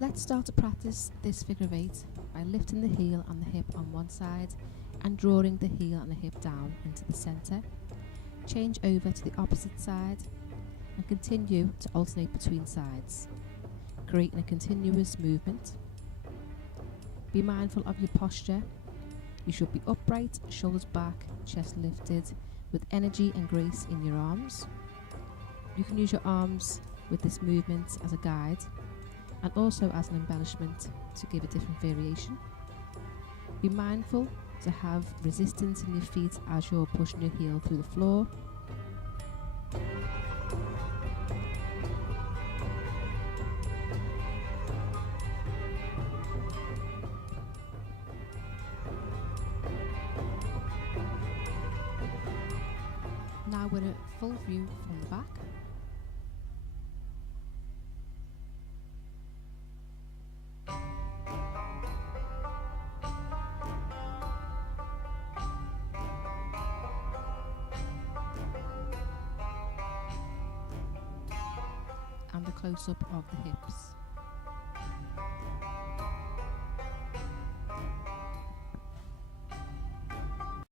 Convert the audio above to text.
Let's start to practice this figure of 8 by lifting the heel and the hip on one side and drawing the heel and the hip down into the centre. Change over to the opposite side and continue to alternate between sides, creating a continuous movement. Be mindful of your posture. You should be upright, shoulders back, chest lifted, with energy and grace in your arms. You can use your arms with this movement as a guide and also as an embellishment to give a different variation. Be mindful to have resistance in your feet as you're pushing your heel through the floor. Now we're at full view from the back. And a close-up of the hips.